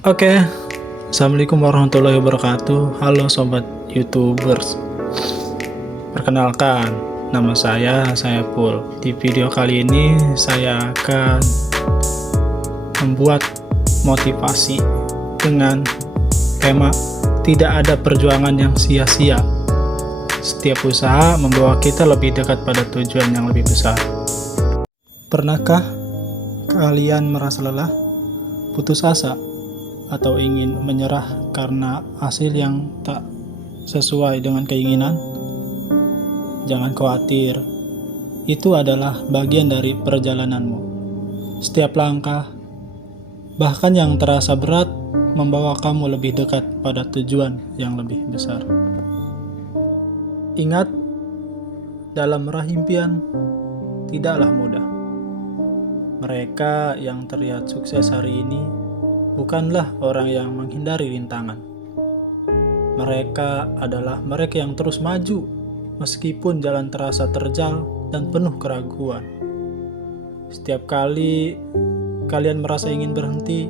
Oke, Assalamualaikum warahmatullahi wabarakatuh. Halo sobat YouTubers. Perkenalkan, nama saya Pul. Di video kali ini saya akan membuat motivasi dengan tema tidak ada perjuangan yang sia-sia. Setiap usaha membawa kita lebih dekat pada tujuan yang lebih besar. Pernahkah kalian merasa lelah, putus asa, atau ingin menyerah karena hasil yang tak sesuai dengan keinginan? Jangan khawatir, itu adalah bagian dari perjalananmu. Setiap langkah, bahkan yang terasa berat, membawa kamu lebih dekat pada tujuan yang lebih besar. Ingat, dalam meraih impian tidaklah mudah. Mereka yang terlihat sukses hari ini bukanlah orang yang menghindari rintangan. Mereka adalah mereka yang terus maju, meskipun jalan terasa terjal dan penuh keraguan. Setiap kali kalian merasa ingin berhenti,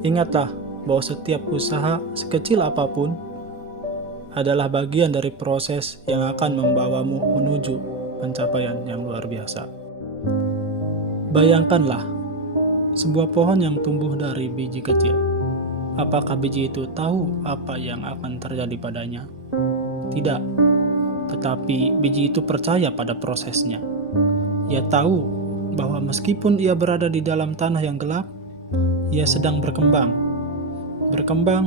ingatlah bahwa setiap usaha, sekecil apapun, adalah bagian dari proses yang akan membawamu menuju pencapaian yang luar biasa. Bayangkanlah sebuah pohon yang tumbuh dari biji kecil. Apakah biji itu tahu apa yang akan terjadi padanya? Tidak. Tetapi biji itu percaya pada prosesnya. Ia tahu bahwa meskipun ia berada di dalam tanah yang gelap, ia sedang berkembang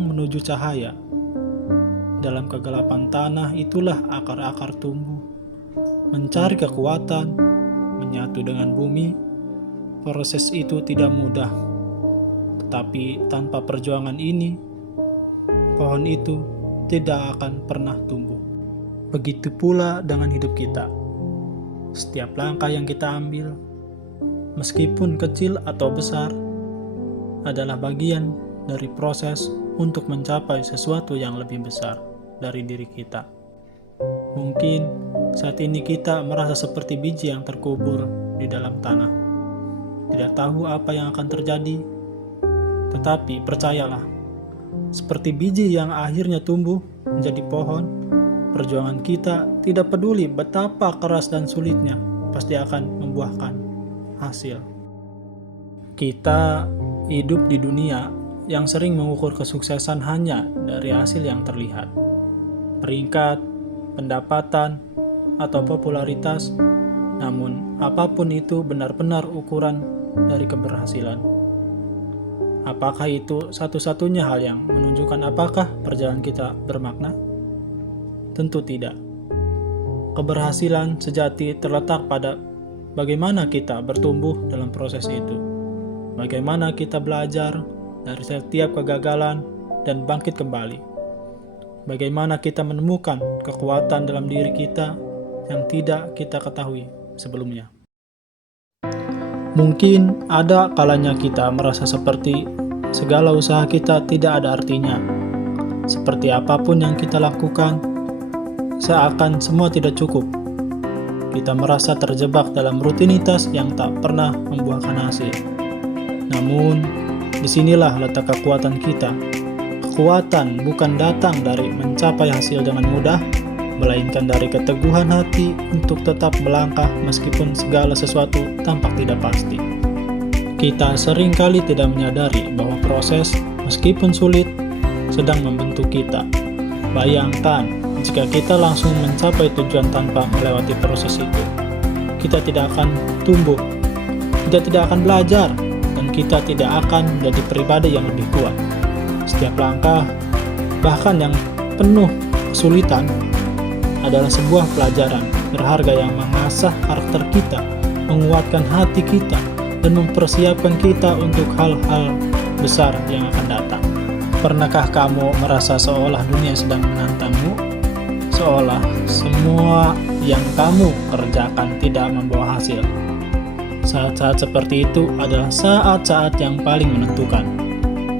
menuju cahaya. Dalam kegelapan tanah itulah akar-akar tumbuh, mencari kekuatan, menyatu dengan bumi. Proses itu tidak mudah, tetapi tanpa perjuangan ini, pohon itu tidak akan pernah tumbuh. Begitu pula dengan hidup kita. Setiap langkah yang kita ambil, meskipun kecil atau besar, adalah bagian dari proses untuk mencapai sesuatu yang lebih besar dari diri kita. Mungkin saat ini kita merasa seperti biji yang terkubur di dalam tanah. Tidak tahu apa yang akan terjadi, tetapi percayalah, seperti biji yang akhirnya tumbuh menjadi pohon, perjuangan kita tidak peduli betapa keras dan sulitnya, pasti akan membuahkan hasil. Kita hidup di dunia yang sering mengukur kesuksesan hanya dari hasil yang terlihat. Peringkat, pendapatan, atau popularitas, namun apapun itu benar-benar ukuran dari keberhasilan. Apakah itu satu-satunya hal yang menunjukkan apakah perjalanan kita bermakna? Tentu tidak. Keberhasilan sejati terletak pada bagaimana kita bertumbuh dalam proses itu. Bagaimana kita belajar dari setiap kegagalan dan bangkit kembali. Bagaimana kita menemukan kekuatan dalam diri kita yang tidak kita ketahui sebelumnya. Mungkin ada kalanya kita merasa seperti segala usaha kita tidak ada artinya. Seperti apapun yang kita lakukan, seakan semua tidak cukup. Kita merasa terjebak dalam rutinitas yang tak pernah membuahkan hasil. Namun, disinilah letak kekuatan kita. Kekuatan bukan datang dari mencapai hasil dengan mudah, melainkan dari keteguhan hati untuk tetap melangkah meskipun segala sesuatu tampak tidak pasti. Kita seringkali tidak menyadari bahwa proses, meskipun sulit, sedang membentuk kita. Bayangkan, jika kita langsung mencapai tujuan tanpa melewati proses itu, kita tidak akan tumbuh, kita tidak akan belajar, dan kita tidak akan menjadi pribadi yang lebih kuat. Setiap langkah, bahkan yang penuh kesulitan, adalah sebuah pelajaran berharga yang mengasah karakter kita, menguatkan hati kita, dan mempersiapkan kita untuk hal-hal besar yang akan datang. Pernahkah kamu merasa seolah dunia sedang menantangmu? Seolah semua yang kamu kerjakan tidak membawa hasil. Saat-saat seperti itu adalah saat-saat yang paling menentukan.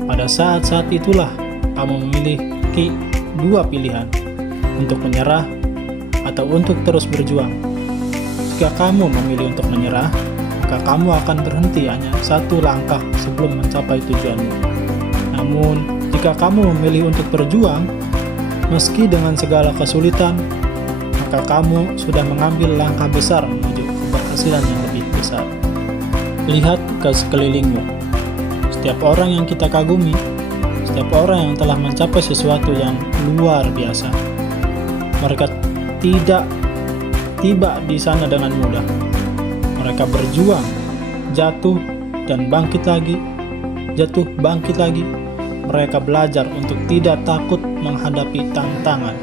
Pada saat-saat itulah kamu memiliki dua pilihan, untuk menyerah atau untuk terus berjuang. Jika kamu memilih untuk menyerah, maka kamu akan berhenti hanya satu langkah sebelum mencapai tujuanmu. Namun, jika kamu memilih untuk berjuang, meski dengan segala kesulitan, maka kamu sudah mengambil langkah besar menuju keberhasilan yang lebih besar. Lihat ke sekelilingmu. Setiap orang yang kita kagumi, setiap orang yang telah mencapai sesuatu yang luar biasa, mereka tidak tiba di sana dengan mudah. Mereka berjuang, jatuh dan bangkit lagi, jatuh bangkit lagi. Mereka belajar untuk tidak takut menghadapi tantangan.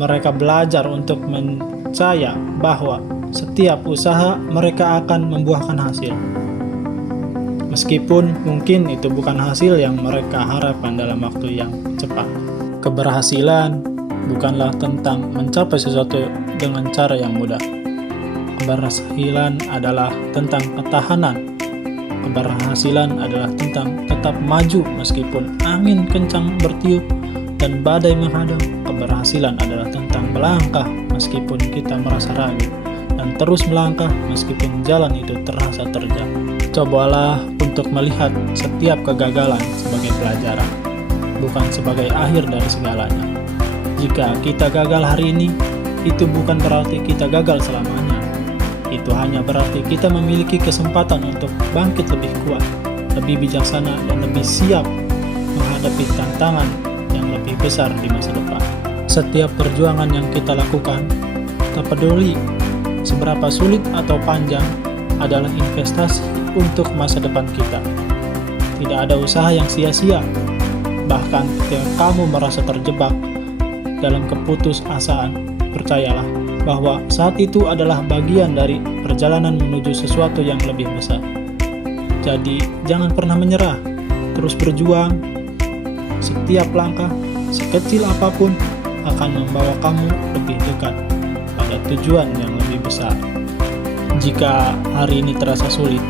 Mereka belajar untuk percaya bahwa setiap usaha mereka akan membuahkan hasil. Meskipun mungkin itu bukan hasil yang mereka harapkan dalam waktu yang cepat. Keberhasilan bukanlah tentang mencapai sesuatu dengan cara yang mudah. Keberhasilan adalah tentang ketahanan. Keberhasilan adalah tentang tetap maju meskipun angin kencang bertiup dan badai menghadang. Keberhasilan adalah tentang melangkah meskipun kita merasa ragu, dan terus melangkah meskipun jalan itu terasa terjal. Cobalah untuk melihat setiap kegagalan sebagai pelajaran, bukan sebagai akhir dari segalanya. Jika kita gagal hari ini, itu bukan berarti kita gagal selamanya. Itu hanya berarti kita memiliki kesempatan untuk bangkit lebih kuat, lebih bijaksana, dan lebih siap menghadapi tantangan yang lebih besar di masa depan. Setiap perjuangan yang kita lakukan, tak peduli seberapa sulit atau panjang, adalah investasi untuk masa depan kita. Tidak ada usaha yang sia-sia. Bahkan ketika kamu merasa terjebak dalam keputusasaan, percayalah bahwa saat itu adalah bagian dari perjalanan menuju sesuatu yang lebih besar. Jadi jangan pernah menyerah, terus berjuang. Setiap langkah, sekecil apapun, akan membawa kamu lebih dekat pada tujuan yang lebih besar. Jika hari ini terasa sulit,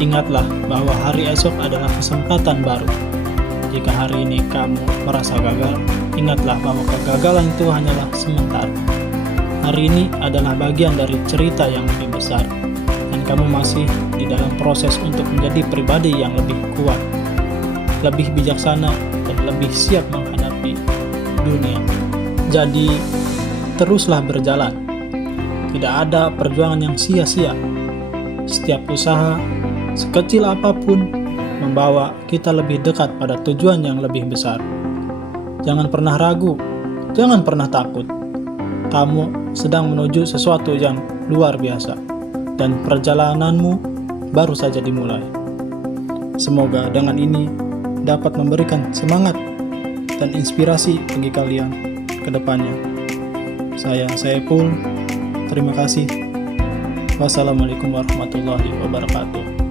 ingatlah bahwa hari esok adalah kesempatan baru. Jika hari ini kamu merasa gagal, ingatlah bahwa kegagalan itu hanyalah sementara. Hari ini adalah bagian dari cerita yang lebih besar, dan kamu masih di dalam proses untuk menjadi pribadi yang lebih kuat, lebih bijaksana, dan lebih siap menghadapi dunia. Jadi, teruslah berjalan. Tidak ada perjuangan yang sia-sia. Setiap usaha, sekecil apapun, membawa kita lebih dekat pada tujuan yang lebih besar. Jangan pernah ragu, jangan pernah takut. Kamu sedang menuju sesuatu yang luar biasa, dan perjalananmu baru saja dimulai. Semoga dengan ini dapat memberikan semangat dan inspirasi bagi kalian ke depannya. Saya Saiful, terima kasih. Wassalamualaikum warahmatullahi wabarakatuh.